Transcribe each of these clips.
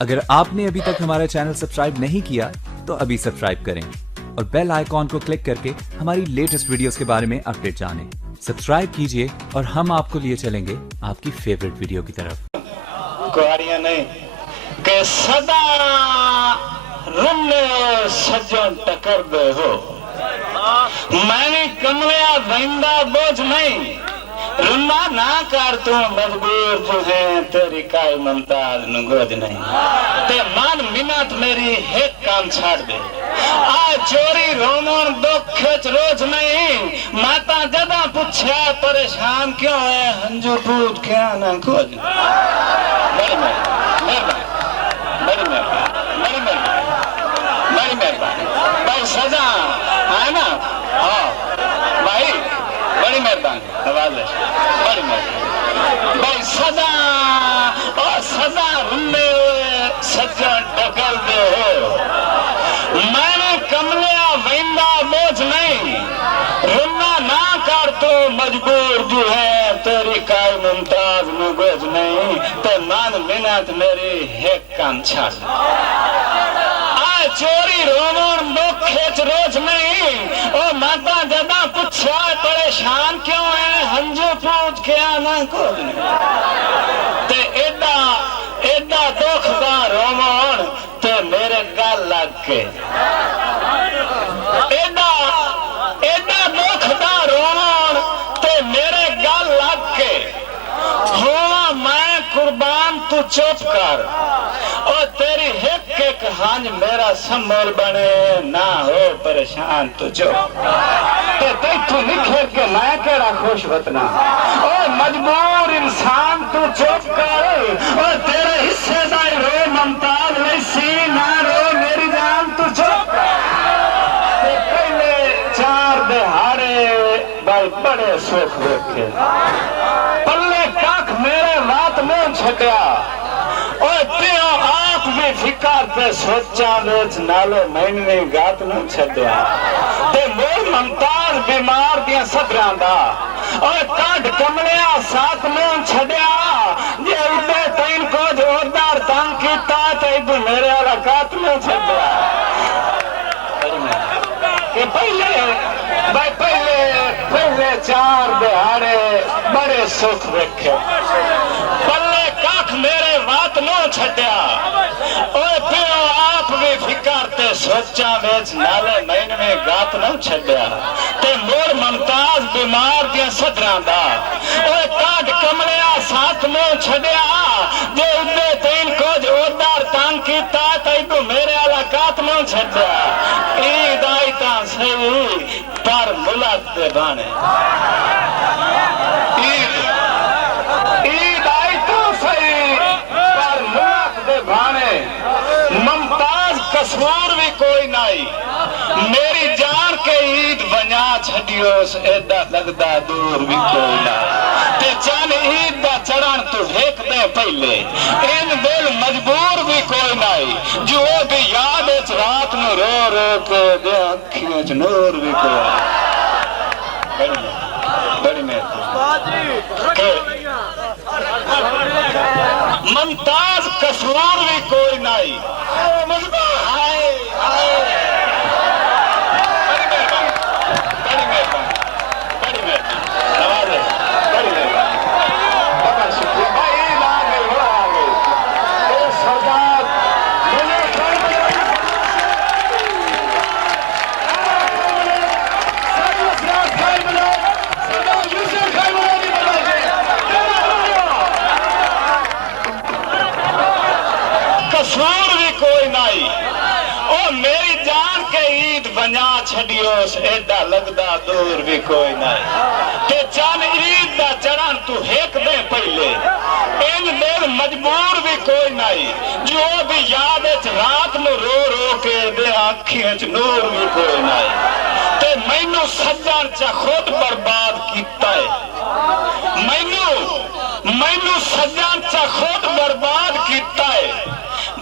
اگر آپ نے ابھی تک ہمارا چینل سبسکرائب نہیں کیا تو ابھی سبسکرائب کریں اور بیل آئیکن کو کلک کر کے ہماری لیٹسٹ ویڈیوز کے بارے میں اپڈیٹ جانیں. سبسکرائب کیجئے اور ہم آپ کو لیے چلیں گے آپ کی فیوریٹ ویڈیو کی طرف. کوہاریاں نہیں کہ صدا رنے سجن ٹکر دے ہو میں نے کملیا بہندہ بوجھ نہیں رنا نہ کر تو مجبور جو ہے تیری کائی ممتاز نگوج نہیں تے مان منت میری ایک کام چھاڑ دے آ چوری رومن دکھ کھچ روز نہیں ماتا جدا پوچھا پریشان کیوں ہے ہنجو پوت کیا نہ کچھ میری مہربانی بھائی سزا ہے نا ہاں بھائی بڑی مہربانی نوازش بڑی مہربانی بھائی سزا اور سزا رنے ہوئے سجن ٹکر دے ہو میں نے کملیا ویندا بوجھ نہیں رنا نہ کر تو مجبور جو ہے تیری کائی ممتاز نگوج نہیں تے مان منت میری ایک کام چھاڑ چوری رومن دکھ کھچ روز نہیں او ماتا جدا پوچھا پریشان کیوں ہے ہنجو پوچھ کیا نہ کچھ نہیں تے ایڈا دکھ دا رومن تے میرے گل لگ کے ایڈا دکھ دا رومن تے میرے گل لگ کے ہوا میں قربان تو چپ کر اور تیری ایک ہانج میرا سمول بنے نہ ہو پریشان تو چپ تے تیتھو نکھر کے میں کیڑا خوش وطنا اور مجبور انسان تو چپ کر اور تیرے حصے دائی رو ممتاز لیسی نہ رو میری جان تو چپ تے پہلے چار دہاڑے بھائی بڑے سوکھ رکھے پلے کاک میرے رات میں چھٹیا اور پیو آپ بھی فکر تے سوچاں وچ نالے مہینے گات نہ چھڈیا تے مول ممتاز بیمار دیاں صدراں دا اور کاٹ کملیا ساتھ میں چھڈیا جے اُتے تین کو جوردار تنگ کیتا تے میرے والا کات نہ چھڈیا کہ پہلے چار دہاڑے بڑے سکھ رکھے پلے کاک میرے وات نو چھڈیا اوے پیو آپ بھی فکر تے سوچاں وچ نالے مہینے گات نہ چھڈیا تے مور ممتاز بیمار دیاں صدراں دا اوے کاٹ کملیا ساتھ میں چھڈیا جے اُتے تین کو جوردار تنگ کیتا تے میرے والا کات نہ چھڈیا عید آئی تاں صحیح پر ملک دے بانے عید آئی تاں صحیح پر ملک دے بانے ممتاز قصور بھی کوئی نائی میری جان کے عید بنا چھڈیوس ایڈا لگدا دور بھی کوئی نائی تے چان عید دا چڑھن تو ہیک دے پہلے ان دل مجبور بھی کوئی نائی جو بھی یاد اچ رات نو رو رو کے دے اکھیاں چ نور بھی کوئی بڑی مہربانی ممتاز قصور بھی کوئی نائی چھڈیوس ایڈا لگدا دور بھی کوئی نہیں تے چان عید دا چڑھن تو ہیک دے پہلے ان دل مجبور بھی کوئی نہیں جو بھی یاد اچ رات نو رو رو کے دے آنکھیں اچ نور بھی کوئی نہیں تے مینوں سجن چا خود برباد کیتا ہے مینوں سجن چا خود برباد کیتا ہے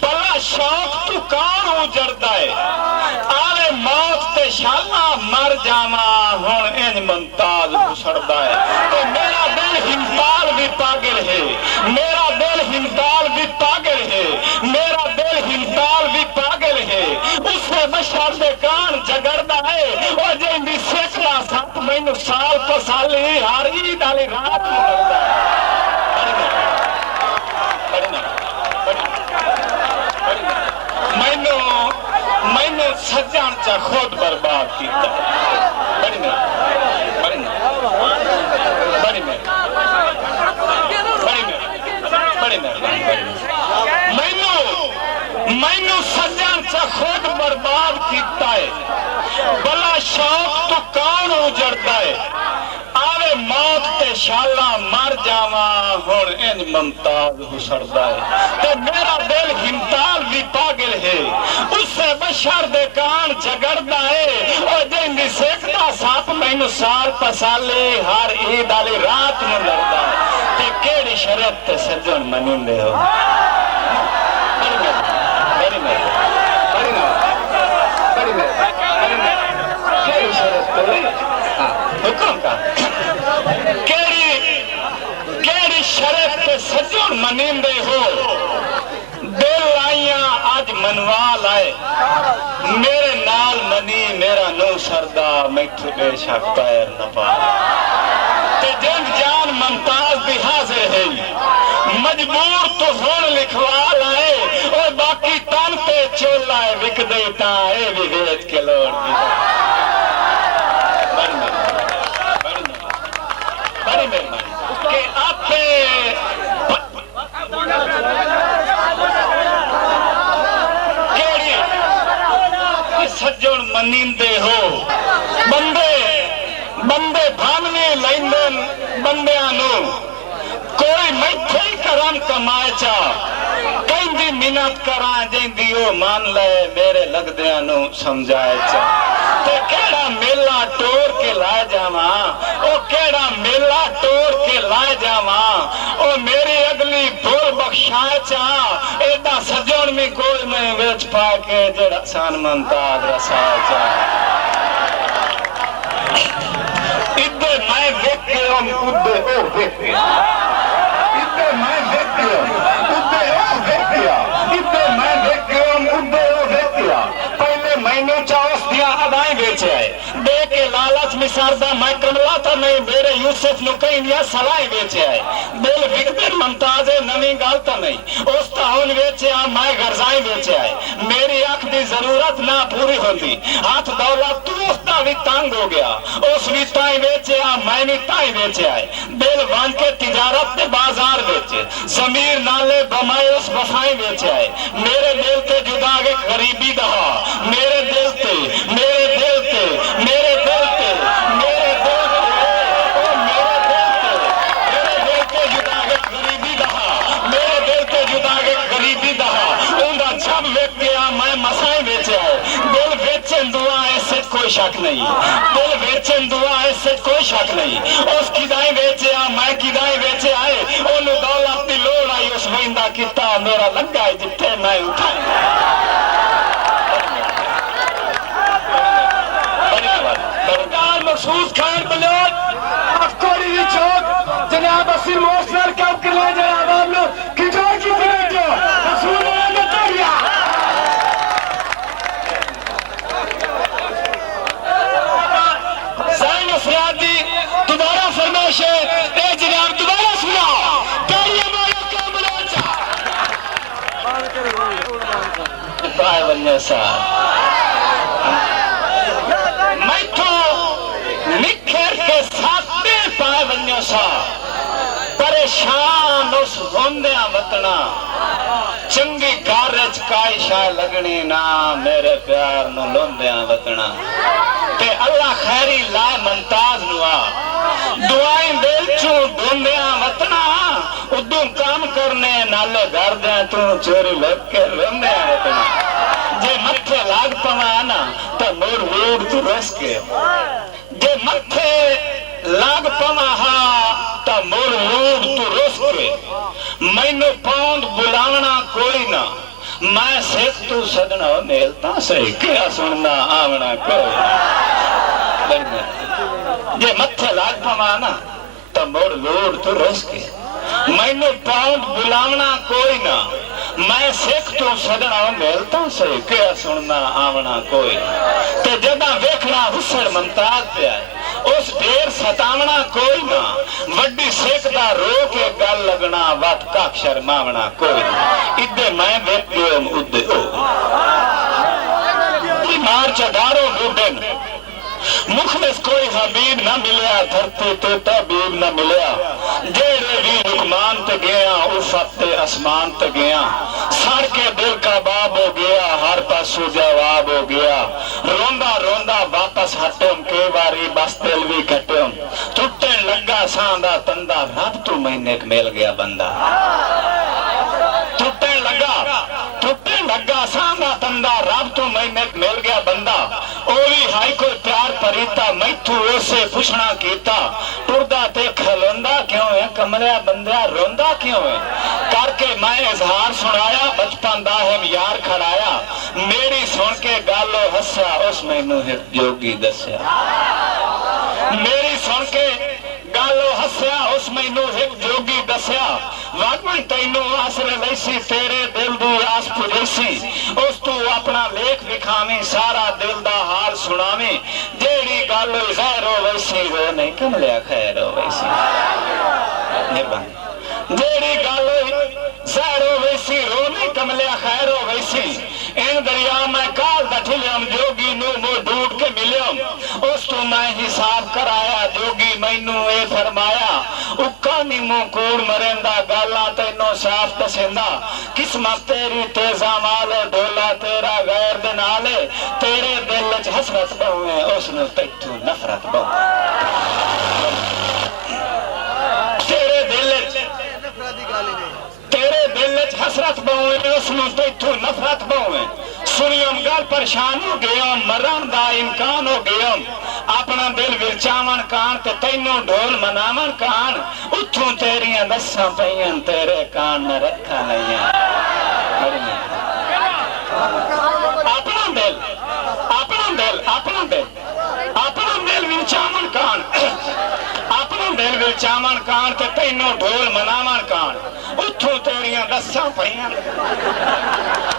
بلا شوق تو کون اجڑدا ہے آوے موت تے شالا مر جاواں ہن ان ممتاز گھسڑدا ہے تے میرا دل ہمدال بھی پاگل ہے میرا دل ہمدال بھی پاگل ہے میرا اسے بشر دے کان جگڑدا ہے او جیندی سیکھدا سات مینوں سال پسالی ہر عید والی رات نوں لگدا ہے مینوں سجن چا خود برباد کیتا بڑی مینوں سجن چا خود برباد کیتا ہے بلا شوق تو کون اجڑتا ہے آوے موت تے شالا مر جاواں ہن انج ممتاز ہسڑدا ہے تے میرا دل ہمتال بھی پاگل ہے اس سے بشر دے کان جگڑدا ہے او جیندی سیکھدا سپ مینوں سال پسالے ہر عید والی رات نوں لڑدا ہے تے کیڑی شرط تے سجن منیندے ہو حکم کا کیڑی شرط تے سجن منیندے ہو دل آئیاں آج منوا لائے میرے نال منی میرا نو سردا میٹھو بے شک پیر نہ پا تے جنگ جان ممتاز بھی حاضر ہے مجبور تو ہون لکھوا لائے اور باقی تن تے چول لائے وک دے تاں اے بھی ویچ کے لوڑ دی بڑی مہربانی کہ آپ کیڑی سجن منیندے ہو بندے بھانویں لیندن بندیاں نوں کوئی میٹھے ہی کرم کمائے چا کہندی منت کراں جیندی او مان لے میرے لگدیاں نوں سمجھائے چا تے کیڑا میلہ ٹور کے لائے جاواں او کیڑا میلہ ٹور کے لائے جاواں او میری اگلی بھول بخشائے چا ایڈا سجن میں کوئی میں وچ پا کے جڑا سان ممتاز رسائے چا ادھے میں ویکھیاں ادھے او ویکھیا ادھے میں ویکھیاں ادھے او ویکھیا ادھے میں ویکھیاں ادھے او ویکھیا پہلے مینوں چاوس دیاں ادائیں بیچے آئے دے کے لالچ مساردہ میں کملا تھا نہیں میرے یوسف نو کہیں دیا سلائیں بیچے آئے دل وکدر ممتاز نویں گالتا نہیں اس تاہون بیچے آئے میں غرزائیں بیچے آئے میری آنکھ دی ضرورت نہ پوری ہوندی ہاتھ دولت تو اس تا بھی تانگ ہو گیا اس بھی تائیں بیچے آئے میں بھی تائیں بیچے آئے دل وان کے تجارت دے بازار بیچے ضمیر نالے بمائے اس وفائیں بیچے آئے میرے دل تے جدا کے غریبی دہا میرے دل تے میرے دل تے میرے دل تے میرے دل تے میرے دل تے جدا کے غریبی دہا میرے دل تے جدا کے غریبی دہا اوندا جب ویک گیا میں مسائیں بیچے آئے دل بیچن دعا ایسے کوئی شک نہیں دل بیچن دعا ایسے کوئی شک نہیں اس کی دائیں بیچے آئے میں کی دائیں بیچے آئے انہوں دولت دی لوڑ آئی اس ویندہ کتا میرا لگا ہے جتے میں اٹھائیں مخصوص خان بلوچ افکوری دی چوک جناب اسیر موسر کم کرلے جناب ہم لوگ کٹور کی بیٹھو رسول اللہ نے تاریہ سائن افرادی دوبارہ فرمائش ہے اے جناب دوبارہ سنا تاریہ مالا کام بلوچا پائے بننے ساتھ نکھر کے ساتھ پائے بنیوں سا پریشان اس غندیاں وطنا چنگی کارج کائی شاہ لگنی نا میرے پیار نو لوندیاں وطنا تے اللہ خیری لائے ممتاز نوا دعائیں دل چوں ڈھونڈیاں وطنا ادوں کام کرنے نالے گھر دیں تو چوری لگ کے لوندیاں وطنا جے متھے لاگ پوانا تو مور ووڑ تو رس کے جے متھے لاگ پواہا تا مور ووڑ تو رس کے مینو پاؤند بلاونا کوئی نہ میں سیکھ تو سدنا میلتا صحیح کیا سننا آونا کوئی جے متھے لاگ پوانا تا مور ووڑ تو رس کے مینو پاؤند بلاونا کوئی نہ میں سکھ تو سجنا ملتا سے کیا سننا آونا کوئی تے جدا ویکھنا حسن ممتاز پہ آئے اس دیر ستاونا کوئی نہ وڈی سکھ دا رو کے گل لگنا وقت کاک شرماونا کوئی نہ ادھے میں بیت گئے ادھے او مار چدارو بوڈن مخلص کوئی حبیب نہ ملیا دھرتی تے طبیب نہ ملیا جیڑے بھی رکمان تے گیا افت تے اسمان تے گیا سڑ کے دل کا باب ہو گیا ہر پاسو جواب ہو گیا روندا روندا واپس ہٹم کے باری بس دل بھی کٹم ٹوٹن لگا ساندا تندا رب تو مہینے مل گیا بندہ ٹوٹن لگا ساندا تندا رب تو مہینے مل گیا بندہ اوی ہائی کوئی پیار پریتا میں تو اسے پوچھنا کیتا ٹردا تے کھلوندا کیوں ہے کملیا بندیا روندا کیوں ہے کر کے میں اظہار سنایا بچپن دا ہم یار کھڑایا میری سن کے گالو ہسیا اس مینوں ایک جوگی دسیا میری سن کے گالو ہسیا اس مینوں ایک جوگی دسیا واقعی تینوں آسر لیسی تیرے دل دی آس پجیسی اس تو اپنا لیکھ دکھاویں سارا دل دا حال سناویں جیڑی گالو غیر ہو ویسی ہو نہیں کملیا خیر ہو ویسی مہربانی جیڑی گالو غیر ہو ویسی ہو نہیں کملیا خیر ہو ویسی ان دریا میں کال دٹھلیم جوگی نو مو ڈوٹ کے ملیم اس تو میں حساب کرایا جوگی مینوں اے فرمایا اکا نیمو کوڑ مرندہ گالا تینوں صاف دسندہ قسمت تیری تیزا مالے ڈولا تیرا غیر دنالے تیرے دل چ حسرت بہویں اس نو تیتو نفرت بہویں تیرے دل چ حسرت بہویں اس نو تیتو نفرت بہویں سنیم گل پریشان ہو گیا مرن دا امکان ہو گیا اپنا دل ورچاون کان تے تینوں ڈھول مناون کان اتھوں تیریاں دساں پئیاں تیرے کان نہ رکھا لیاں اپنا دل ورچاون کان اپنا دل ورچاون کان تے تینوں ڈھول مناون کان اتھوں تیریاں دساں پئیاں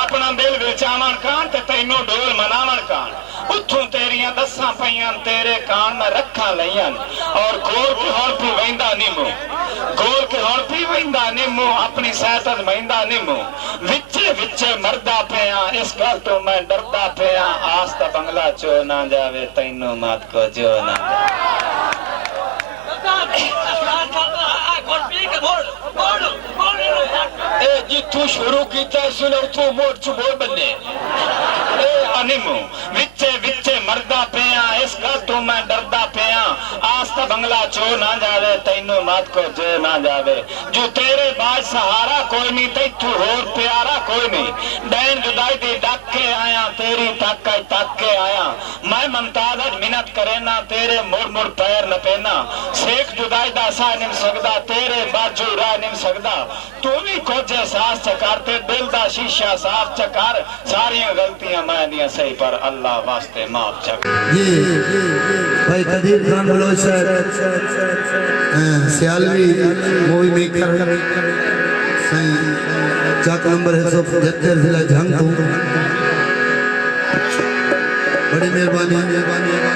اپنا دل ورچاون کان تے تینوں ڈھول مناون کان اتھوں تیریاں دساں پئیاں تیرے کان میں رکھا لیاں اور گول کے ہون پی ویندا نیمو گول کے ہون پی ویندا نیمو اپنی سیاست مہندا نیمو وچے وچے مردہ پیاں اس گل تو میں ڈردا پیاں آستا بنگلہ چو نہ جاوے تینوں مات کو جو نہ اے جی تو شروع کیتا ہے سن اور تو موٹ چبور بننے اے انیمو وچے وچے مردہ پیاں اس گل تو میں ڈردہ پیاں آستا بنگلہ چو نہ جاوے تینوں مات کو جو نہ جاوے جو تیرے باج سہارا کوئی نہیں تیتو ہور پیارا کوئی نہیں ڈین جدائی دی ڈک کے آیا تیری تاکائی تاک کے آیا میں ممتازج منت کرینا تیرے مڑ مڑ پیر نہ پینا سیکھ جدائی دا سا نم سکدا تیرے باجو راہ نم سکدا تو بھی کچھ احساس چکارتے دل دا شیشہ صاف چکار ساری غلطیاں میں دیا صحیح پر اللہ واسطے معاف چکار بھائی قدیر خان بلوچ سیالوی مووی میکر چاک نمبر 175 ضلع جھنگ تو بڑی مہربانی